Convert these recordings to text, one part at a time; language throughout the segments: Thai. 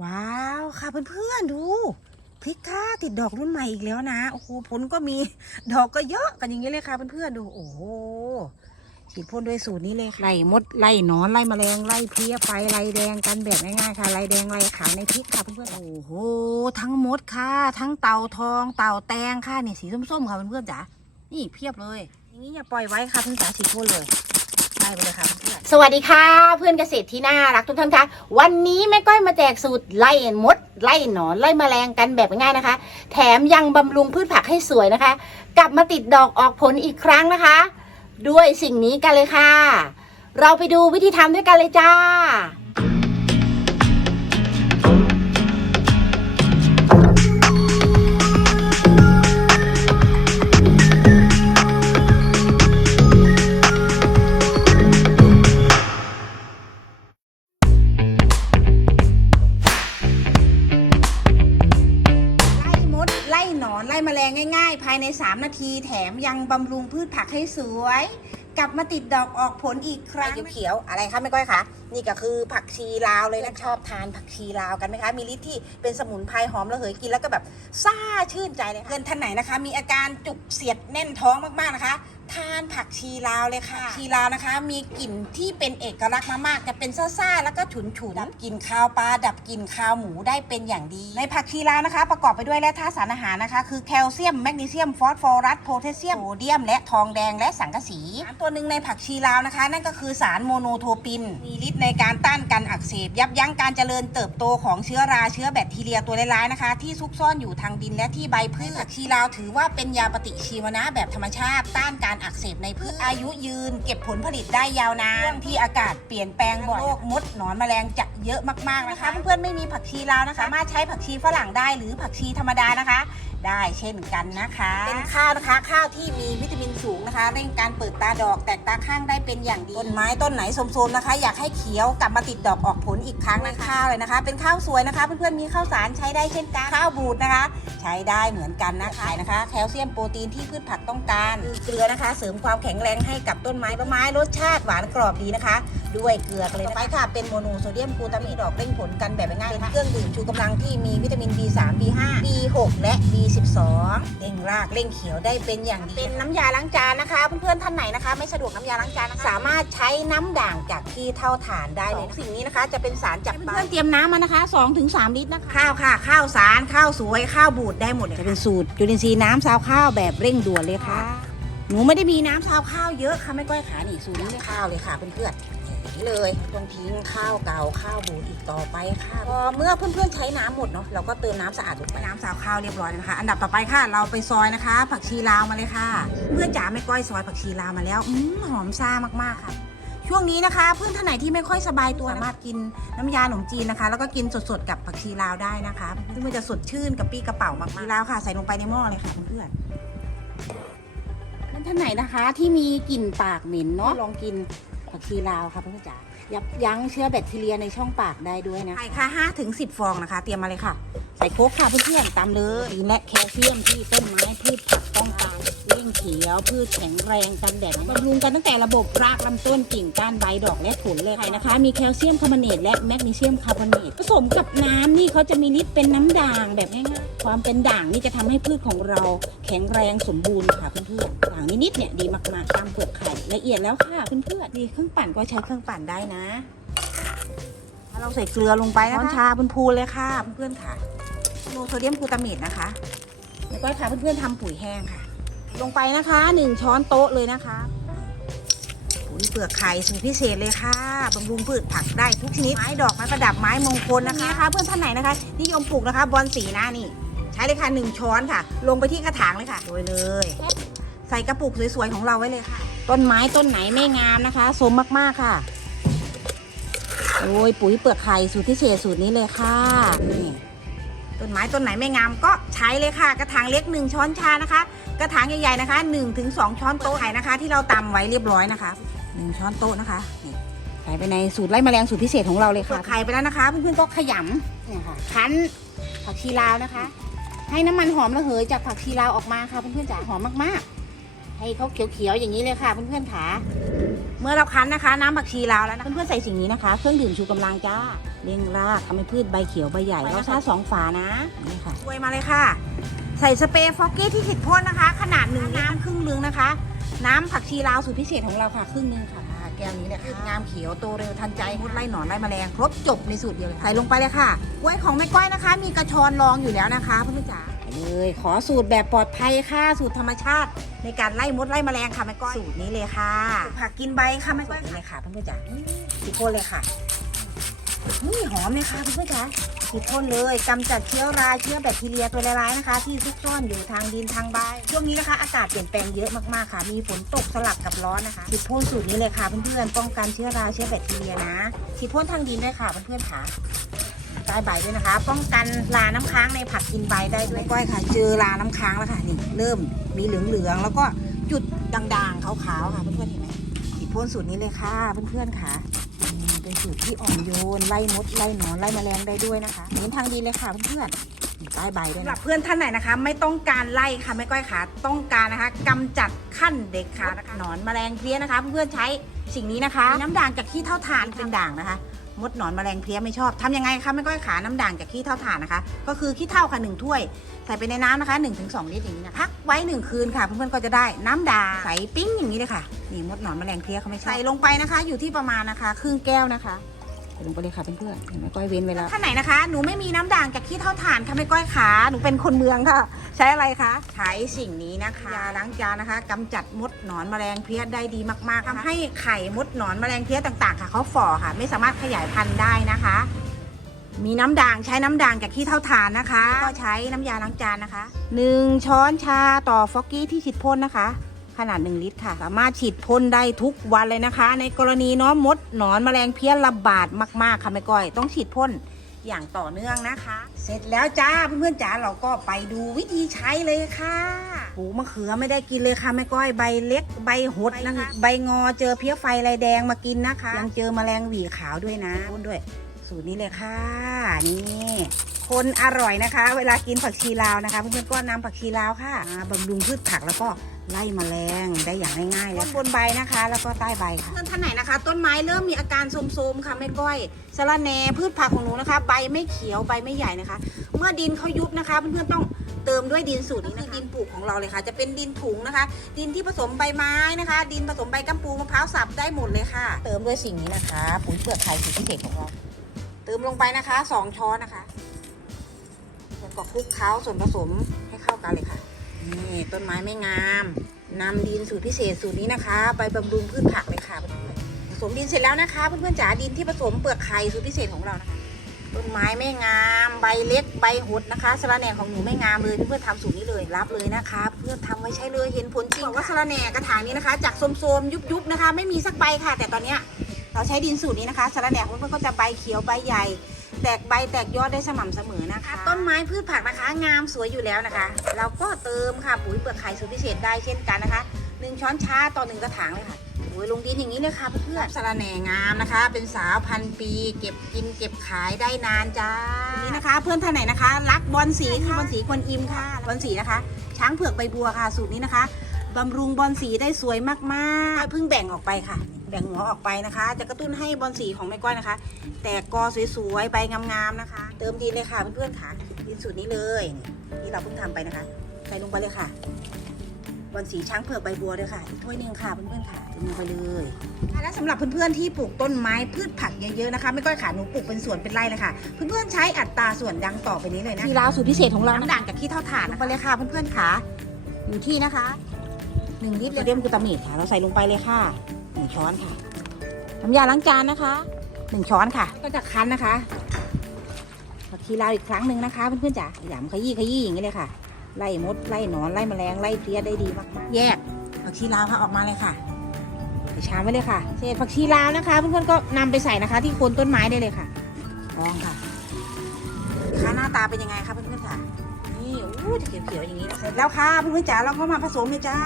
ว้าวค่ะเพื่อนๆดูพริกค่ะติดดอกรุ่นใหม่อีกแล้วนะโอ้โหผลก็มีดอกก็เยอะกันอย่างนี้เลยค่ะเพื่อนๆดูโอ้โหฉีดพ่นด้วยสูตรนี้เลยค่ะไล่มดไล่หนอนไล่แมลงไล่เพลี้ยไฟไล่แดงกันแบบง่ายๆค่ะไล่แดงไล่ขาวในพริกค่ะเพื่อนๆโอ้โหทั้งมดค่ะ ทั้งเต่าทอง เต่าแตงค่ะนี่สีส้มๆค่ะเพื่อนๆจ๋านี่เพียบเลย อย่างนี้อย่าปล่อยไว้ค่ะเพื่อนจ๋าฉีดพ่นเลย ไปเลยค่ะสวัสดีค่ะเพื่อนเกษตรที่น่ารักทุกท่านคะวันนี้แม่ก้อยมาแจกสูตรไล่มด ไล่หนอนไล่แมลงกันแบบง่ายนะคะ แถมยังบำรุงพืชผักให้สวยนะคะ กลับมาติดดอกออกผลอีกครั้งนะคะ ด้วยสิ่งนี้กันเลยค่ะ เราไปดูวิธีทำด้วยกันเลยจ้า มยังบำรุงพืชผักให้สวย กลับมาติดดอกออกผลอีกครั้งเขียวๆอะไรคะไม่ก้อยคะนี่ก็คือผักชีลาวเลยนะชอบทานผักชีลาวกันไหมคะ มีฤทธิ์ที่เป็นสมุนไพรหอมระเหยกินแล้วก็แบบซ่าชื่นใจเลยค่ะเพื่อนท่านไหนนะคะ มีอาการจุกเสียดแน่นท้องมากๆนะคะ ทานผักชีลาวเลยค่ะผักชีลาวนะคะ มีกลิ่นที่เป็นเอกลักษณ์มากๆจะเป็นซ่าๆแล้วก็ฉุนๆดับกลิ่นคาวปลาดับกลิ่นคาวหมูได้เป็นอย่างดี ในผักชีลาวนะคะ ประกอบไปด้วยแร่ธาตุสารอาหารนะคะ คือแคลเซียมแมกนีเซียมฟอสฟอรัสโพแทสเซียมโซเดียม และทองแดงและสังกะสีสารตัวหนึ่งในผักชีลาวนะคะ นั่นก็คือสารโมโนโทปิน มีฤทธิ์ในการต้านการอักเสบ ยับยั้งการเจริญเติบโตของเชื้อราเชื้อแบคทีเรียตัวร้ายๆนะคะ ที่ซุกซ่อนอยู่ทางดินและที่ใบพืชผักชีลาวถือว่าเป็นยาปฏิชีวนะแบบธรรมชาติต้านการอักเสบในพืชอายุยืน เก็บผลผลิตได้ยาวนานที่อากาศเปลี่ยนแปลงบ่อยโรคมดหนอนแมลงจะเยอะมากๆนะคะ เพื่อนๆไม่มีผักชีลาวนะคะสามารถใช้ผักชีฝรั่งได้หรือผักชีธรรมดานะคะ ได้เช่นกันนะคะ เป็นข้าวนะคะข้าวที่มีวิตามินสูงนะคะเร่งการเปิดตาดอกแตกตาข้างได้เป็นอย่างดีต้นไม้ต้นไหนสมๆนะคะ อยากให้เขียวกลับมาติดดอกออกผลอีกครั้งนะคะข้าวเลยนะคะ เป็นข้าวสวยนะคะ เพื่อนๆมีข้าวสารใช้ได้เช่นกันข้าวบูดนะคะ ใช้ได้เหมือนกันนะคะนะคะ แคลเซียมโปรตีนที่พืชผักต้องการคือเกลือนะคะ เสริมความแข็งแรงให้กับต้นไม้ต้นไม้รสชาติหวานกรอบดีนะคะ ด้วยเกลือกันเลยต่อไปค่ะเป็นโมโนโซเดียมกลูตามีนดอกเร่งผลกันแบบง่ายๆเป็นเครื่องดื่มชูกำลังที่มีวิตามิน B3 B5 B6 และ B12 เร่งรากเร่งเขียวได้เป็นอย่างดีเป็นน้ำยาล้างจานนะคะ เพื่อนๆท่านไหนนะคะ ไม่สะดวกน้ำยาล้างจานนะคะสามารถใช้น้ำด่างจากที่เท่าฐานได้เลยสิ่งนี้นะคะ จะเป็นสารจากเพื่อนๆเตรียมน้ำมานะคะ2-3ลิตรนะคะข้าวค่ะ ข้าวสารข้าวสวยข้าวบูดได้หมดเลยจะเป็นสูตรจุลินทรีย์น้ำซาวข้าวแบบเร่งด่วนเลยค่ะหนูไม่ได้มีน้ำซาวข้าวเยอะค่ะไม่ก้อยขานี่สูตรนี้เลยข้าวเลยค่ะเพื่อนๆอย่างนี้ เลยไม่ต้องทิ้งข้าวเก่าข้าวบูดอีกต่อไปค่ะพอเมื่อเพื่อนๆใช้น้ำหมดเนาะเราก็เติมน้ำสะอาดลงไปน้ำซาวข้าวเรียบร้อยแล้วนะคะ อันดับต่อไปค่ะเราไปซอยนะคะ ผักชีลาวมาเลยค่ะ เพื่อนจ๋าไม่ก้อยซอยผักชีลาวมาแล้วอืมหอมซ่ามากๆค่ะช่วงนี้นะคะเพื่อนท่านไหนที่ไม่ค่อยสบายตัวสามารถกินน้ำยาขนมจีนนะคะ แล้วก็กินสดๆกับผักชีลาวได้นะคะซึ่งมันจะสดชื่นกับปี้กระเป๋ามากๆผักชีลาวค่ะใส่ลงไปในหม้อเลยค่ะเพื่อนๆท่านไหนนะคะที่มีกลิ่นปากเหม็นเนาะลองกิน ผักชีลาวค่ะเพื่อนจ๋ายับยั้งเชื้อแบคทีเรียในช่องปากได้ด้วยนะ ไข่ค่ะ5ถึง10 ฟองนะคะ เตรียมมาเลยค่ะ ส่โคกค่ะเพื่อนๆตามเลยและแคลเซียมที่ต้นไม้พืชผักต้องการเร่งเขียวพืชแข็งแรงกันแดดบำรุงกันตั้งแต่ระบบรากลำต้นกิ่งก้านใบดอกและผลเลยค่ะนะคะ มีแคลเซียมคาร์บอเนตและแมกนีเซียมคาร์บอเนตผสมกับน้ำนี่เขาจะมีฤทธิ์เป็นน้ำด่างแบบง่ายๆความเป็นด่างนี่จะทำให้พืชของเราแข็งแรงสมบูรณ์ค่ะเพื่อนๆด่างนิดๆเนี่ยดีมากๆตามเปลือกไข่ละเอียดแล้วค่ะเพื่อนๆดีเครื่องปั่นก็ใช้เครื่องปั่นได้นะเราใส่เกลือลงไปนะคะช้อนชาพูนๆเลยค่ะเพื่อนๆค่ะ โลโซเดียมกลูตาเมตนะคะแล้วก็พาเพื่อนๆทำปุ๋ยแห้งค่ะ ลงไปนะคะหนึ่งช้อนโต๊ะเลยนะคะปุ๋ยเปลือกไข่สูตรพิเศษเลยค่ะบำรุงพืชผักได้ทุกชนิดไม้ดอกไม้ประดับไม้มงคลนะคะคะ เพื่อนท่านไหนนะคะนิยมปลูกนะคะบอลสีหนะนี่ ใช้เลยค่ะหนึ่งช้อนค่ะ ลงไปที่กระถางเลยค่ะโรยเลย ใส่กระปุกสวยๆของเราไว้เลยค่ะ ต้นไม้ต้นไหนไม่งามนะคะสมมากๆค่ะโอ้ยปุ๋ยเปลือกไข่สูตรพิเศษสูตรนี้เลยค่ะนี่ ต้นไม้ต้นไหนไม่งามก็ใช้เลยค่ะ กระถางเล็ก 1 ช้อนชานะคะ กระถางใหญ่ๆนะคะ1ถึง2ช้อนโต๊ะไข่นะคะ ที่เราตำไว้เรียบร้อยนะคะ 1 ช้อนโต๊ะนะคะนี่ใส่ไปในสูตรไล่แมลงสูตรพิเศษของเราเลยค่ะไข่ไปแล้วนะคะเพื่อนๆก็ขยำเนี่ยค่ะคั้นผักชีลาวนะคะ ให้น้ำมันหอมระเหยจากผักชีลาวออกมาค่ะเพื่อนๆจ๋าหอมมากๆ ให้เขาเขียวๆอย่างนี้เลยค่ะเพื่อนๆขาเมื่อเราคั้นนะคะ น้ำผักชีลาวแล้วนะเพื่อนๆใส่สิ่งนี้นะคะ เครื่องดื่มชูกำลังจ้า เร่งรากทำให้พืชใบเขียวใบใหญ่เราใช้สองฝานะนี่ค่ะช่วยมาเลยค่ะ ใส่สเปรย์ฟอกกี้ที่ฉีดพ่นนะคะ ขนาดหนึ่งน้ำครึ่งนึงนะคะ น้ำผักชีลาวสูตรพิเศษของเราค่ะครึ่งนึงค่ะ แก้วนี้เลยค่ะงามเขียวโตเร็วทันใจมดไล่หนอนไล่แมลงครบจบในสูตรเดียวเลยใส่ลงไปเลยค่ะกล้วยของแม่ก้อยนะคะ มีกระชอนรองอยู่แล้วนะคะเพื่อนๆจ๋าไปเลยขอสูตรแบบปลอดภัยค่ะ สูตรธรรมชาติ ในการไล่มดไล่แมลงค่ะแม่ก้อยสูตรนี้เลยค่ะ ผักกินใบค่ะแม่ก้อยเลยค่ะเพื่อนๆจ๋าสิโคนเลยค่ะ นี่หอมเลยค่ะเพื่อนๆจ๋าสิโคนเลยกำจัดเชื้อราเชื้อแบคทีเรียตัวร้ายๆนะคะ ที่ซุกซ่อนอยู่ทางดินทางใบช่วงนี้นะคะ อากาศเปลี่ยนแปลงเยอะมากๆค่ะ มีฝนตกสลับกับร้อนนะคะฉีดพ่นสูตรนี้เลยค่ะเพื่อนๆป้องกันเชื้อราเชื้อแบคทีเรียนะฉีดพ่นทางดินด้วยค่ะเพื่อนๆค่ะใต้ใบด้วยนะคะ ป้องกันลาน้ำค้างในผักกินใบได้ด้วยก้อยค่ะ เจอลาน้ำค้างแล้วค่ะนี่เริ่มมีเหลืองๆแล้วก็จุดด่างๆขาวๆค่ะเพื่อนๆเห็นไหมฉีดพ่นสูตรนี้เลยค่ะเพื่อนๆค่ะ เป็นสูตรที่อ่อนโยน ไล่มดไล่หนอนไล่แมลงได้ด้วยนะคะเน้นทางดีเลยค่ะเพื่อนๆใต้ใบด้วยสำหรับเพื่อนท่านไหนนะคะ ไม่ต้องการไล่ค่ะไม่ก้อยขาต้องการนะคะกำจัดขั้นเด็กค่ะนะคะหนอนแมลงเพลี้ยนะคะ เพื่อนๆใช้สิ่งนี้นะคะ น้ำด่างจากขี้เท่าทานเป็นด่างนะคะ มดหนอนแมลงเพลี้ยไม่ชอบทำยังไงคะไม่ก้อยขาน้ำด่างจากขี้เท่าถ่านนะคะ ก็คือขี้เท่าค่ะหนึ่งถ้วย ใส่ไปในน้ำนะคะ1นถึงสลิตรอย่างนี้นะพักไว้หนึ่งคืนค่ะเพื่อนๆก็จะได้น้ำด่างใสปิ้งอย่างนี้เลยค่ะนี่มดหนอนแมลงเพลี้ยเขาไม่ชอบใส่ลงไปนะคะ อยู่ที่ประมาณนะคะ ครึ่งแก้วนะคะ ลงไปเลยค่ะเพื่อนๆเห็นไหม่ก้อยเว้นไว้แล้วท่านไหนนะคะ หนูไม่มีน้ำด่างจากขี้เท่าถ่านค่ะไม่ก้อยขาหนูเป็นคนเมืองค่ะ ใช้อะไรคะ ใช้สิ่งนี้นะคะยาล้างจานนะคะกำจัดมดหนอนแมลงเพลี้ยได้ดีมากๆทำให้ไข่มดหนอนแมลงเพลี้ยต่างๆ ค่ะเขาฝ่อค่ะ ไม่สามารถขยายพันธุ์ได้นะคะ มีน้ำด่างใช้น้ำด่างจากขี้เท่าฐานนะคะ ก็ใช้น้ำยาล้างจานนะคะ 1 ช้อนชาต่อฟอกกี้ที่ฉีดพ่นนะคะ ขนาด 1 ลิตรค่ะ สามารถฉีดพ่นได้ทุกวันเลยนะคะ ในกรณีเน้อมดหนอนแมลงเพี้ยระบาดมาก ๆ ค่ะแม่ก้อย ต้องฉีดพ่นอย่างต่อเนื่องนะคะ เสร็จแล้วจ้าเพื่อนๆจ๋าเราก็ไปดูวิธีใช้เลยค่ะปลูกมะเขือไม่ได้กินเลยค่ะแม่ก้อยใบเล็กใบหดนะคะใบงอเจอเพี้ยไฟลายแดงมากินนะคะ ยังเจอแมลงหวีขาวด้วยนะพ่นด้วย สูตรนี้เลยค่ะ นี่คนอร่อยนะคะ เวลากินผักชีลาวนะคะเพื่อนๆก็นำผักชีลาวค่ะมาบำรุงพืชผักแล้วก็ไล่แมลงได้อย่างง่ายๆเลยต้นบนใบนะคะ แล้วก็ใต้ใบค่ะเพื่อนท่านไหนนะคะ ต้นไม้เริ่มมีอาการโทรมๆค่ะแม่ก้อยสะระแหน่พืชผักของหนูนะคะ ใบไม่เขียวใบไม่ใหญ่นะคะ เมื่อดินเขายุบนะคะเพื่อนๆต้องเติมด้วยดินสูตรนี้นะคะดินปลูกของเราเลยค่ะ จะเป็นดินถุงนะคะ ดินที่ผสมใบไม้นะคะ ดินผสมใบกัมปูมะพร้าวสับได้หมดเลยค่ะ เติมด้วยสิ่งนี้นะคะปุ๋ยเปลือกไข่สูตรพิเศษของเรา เติมลงไปนะคะสองช้อนนะคะแล้วก็คลุกเคล้าส่วนผสมให้เข้ากันเลยค่ะ นี่ต้นไม้ไม่งามนำดินสูตรพิเศษสูตรนี้นะคะ ไปบำรุงพืชผักเลยค่ะเพื่อนๆผสมดินเสร็จแล้วนะคะเพื่อนๆจ๋าดินที่ผสมเปลือกไข่สูตรพิเศษของเรานะคะต้นไม้ไม่งามใบเล็กใบหดนะคะสะระแหน่ของหนูไม่งามเลยเพื่อนๆทำสูตรนี้เลยรับเลยนะคะ เพื่อนทำไว้ใช้เลยเห็นผลจริงบอกว่าสะระแหน่กระถางนี้นะคะ จากโสมๆยุบๆนะคะ ไม่มีสักใบค่ะ แต่ตอนเนี้ย เราใช้ดินสูตรนี้นะคะสะระแหน่ของเพื่อนๆก็จะใบเขียวใบใหญ่ แตกใบแตกยอดได้สม่ำเสมอนะคะ ต้นไม้พืชผักนะคะ งามสวยอยู่แล้วนะคะ เราก็เติมค่ะปุ๋ยเปลือกไข่สูตรพิเศษได้เช่นกันนะคะหนึ่งช้อนชาต่อหนึ่งกระถางเลยค่ะโอ้ยลงดินอย่างนี้เลยค่ะเพื่อนๆสะระแหน่งามนะคะ เป็นสาวพันปี เก็บกินเก็บขายได้นานจ้านี่นะคะ เพื่อนท่านไหนนะคะ รักบอลสีค่ะบอลสีควนอิมค่ะบอลสีนะคะ ช้างเผือกใบบัวค่ะสูตรนี้นะคะ บำรุงบอลสีได้สวยมากๆเพิ่งแบ่งออกไปค่ะ แบ่งหัวออกไปนะคะ จะกระตุ้นให้บอลสีของแม่ก้อยนะคะ แตกกอสวยๆใบงามๆนะคะ เติมดินเลยค่ะเพื่อนๆค่ะดินสูตรนี้เลยนี่ที่เราเพิ่งทำไปนะคะ ใส่ลงไปเลยค่ะบอลสีช้างเผือกใบบัวเลยค่ะอีกถ้วยหนึงค่ะเพื่อนๆค่ะเติมลงไปเลยและสำหรับเพื่อนๆที่ปลูกต้นไม้พืชผักเยอะๆนะคะ ไม่ก้อยขาหนูปลูกเป็นสวนเป็นไร่เลยค่ะ เพื่อนๆใช้อัตราส่วนดังต่อไปนี้เลยนะที่ราวสูตรพิเศษของเราน้ำด่างจากขี้เท่าถ่านลงไปเลยค่ะเพื่อนๆค่ะอยู่ที่นะคะ หนึ่งลิตรโซเดียมกลูตาเมตค่ะ เราใส่ลงไปเลยค่ะหนึ่งช้อนค่ะน้ำยาล้างจานนะคะหนึ่งช้อนค่ะ ก็จะคั้นนะคะผักชีลาวอีกครั้งหนึ่งนะคะเพื่อนๆจ๋าขยำขยี้ขยี้อย่างนี้เลยค่ะ ไล่มดไล่หนอนไล่แมลงไล่เพลี้ยได้ดีมากๆ แยกผักชีลาวค่ะออกมาเลยค่ะใส่ชามไว้เลยค่ะเศษผักชีลาวนะคะ เพื่อนๆก็นำไปใส่นะคะ ที่โคนต้นไม้ได้เลยค่ะลองค่ะ ค่ะหน้าตาเป็นยังไงคะเพื่อน จะเขียวๆอย่างนี้เสร็จแล้วค่ะเพื่อนๆจ๋าเราก็มาผสมเลยจ้า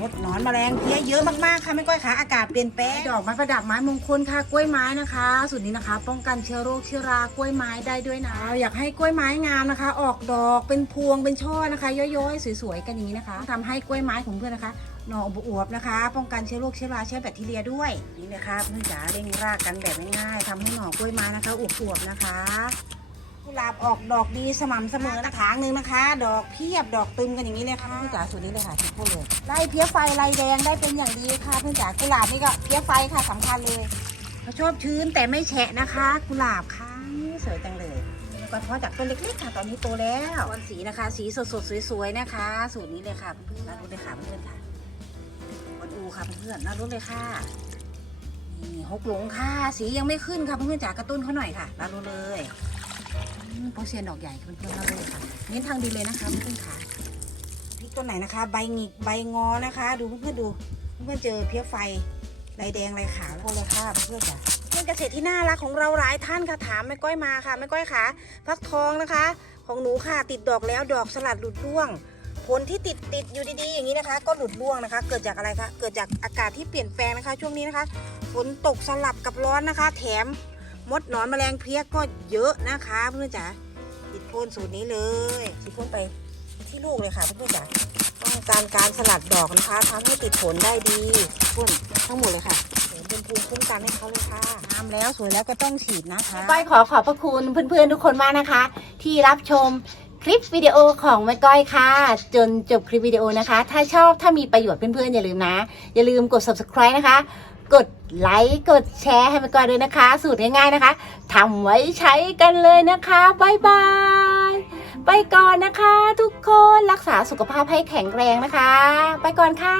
มดหนอนแมลงเพี้ยเยอะมากๆค่ะแม่ก้อยค่ะอากาศเปลี่ยนแปลงดอกไม้ประดับไม้มงคลค่ะกล้วยไม้นะคะสูตรนี้นะคะ ป้องกันเชื้อโรคเชื้อรากล้วยไม้ได้ด้วยนะอยากให้กล้วยไม้งามนะคะ ออกดอกเป็นพวงเป็นช่อนะคะย้อยๆสวยๆกันอย่างนี้นะคะทำให้กล้วยไม้ของเพื่อนนะคะหน่ออวบๆนะคะ ป้องกันเชื้อโรคเชื้อราเชื้อแบคทีเรียด้วยนี่นะคะเพื่อนจ๋าเร่งรากกันแบบง่ายๆทำให้หน่อกล้วยไม้นะคะอวบๆนะคะ กุหลาบออกดอกดีสม่ำเสมอกระถางหนึ่งนะคะ ดอกเพียบดอกตึมกันอย่างนี้เลยค่ะเพื่อนจ๋าสูตรนี้เลยค่ะที่พูดเลยไล่เพี้ยไฟไล่แดงได้เป็นอย่างดีค่ะเพื่อนจ๋ากุหลาบนี่ก็เพี้ยไฟค่ะสำคัญเลยเขาชอบชื้นแต่ไม่แฉะนะคะ กุหลาบค่ะสวยจังเลยกระเพาะจากต้นเล็กๆค่ะตอนนี้โตแล้ววันสีนะคะ สีสดๆสวยๆนะคะ สูตรนี้เลยค่ะเพื่อนๆน่ารู้เลยค่ะเพื่อนๆค่ะวันอูค่ะเพื่อนๆน่ารู้เลยค่ะนี่หกหลงค่ะ สียังไม่ขึ้นค่ะเพื่อนๆจ๋ากระตุ้นเขาหน่อยค่ะน่ารู้เลยอืม โปรเซียนดอกใหญ่เพื่อนๆน่าเลยค่ะเน้นทางดีเลยนะคะเพื่อนๆค่ะพริกต้นไหนนะคะ ใบหงิกใบงอนะคะ ดูเพื่อนๆดูเพื่อนๆเจอเพี้ยไฟลายแดงลายขาวแล้วเลยค่ะเพื่อนๆจ๋าเพื่อนเกษตรที่น่ารักของเราหลายท่านค่ะถามแม่ก้อยมาค่ะแม่ก้อยค่ะฟักทองนะคะ ของหนูค่ะติดดอกแล้วดอกสลัดหลุดร่วง ผลที่ติดติดอยู่ดีๆ อย่างนี้นะคะ ก็หลุดร่วงนะคะ เกิดจากอะไรคะเกิดจากอากาศที่เปลี่ยนแปลงนะคะ ช่วงนี้นะคะฝนตกสลับกับร้อนนะคะ แถม มดหนอนแมลงเพลี้ยก็เยอะนะคะเพื่อนๆจ๋าติดพ่นสูตรนี้เลยติดพ่นไปที่ลูกเลยค่ะเพื่อนๆจ๋าต้องการการสลัดดอกนะคะทำให้ติดผลได้ดีพ่นทั้งหมดเลยค่ะเสริมเป็นภูมิคุ้มกันให้เขาเลยค่ะงามแล้วสวยแล้วก็ต้องฉีดนะคะก้อยขอขอบพระคุณเพื่อนๆทุกคนมากนะคะ ที่รับชมคลิปวิดีโอของแม่ก้อยค่ะ จนจบคลิปวิดีโอนะคะ ถ้าชอบถ้ามีประโยชน์เพื่อนๆอย่าลืมนะ อย่าลืมกด subscribe นะคะ กดไลค์กดแชร์ให้แม่ก้อยด้วยนะคะ สูตรง่ายๆนะคะทำไว้ใช้กันเลยนะคะบายบายไปก่อนนะคะ ทุกคนรักษาสุขภาพให้แข็งแรงนะคะ ไปก่อนค่ะ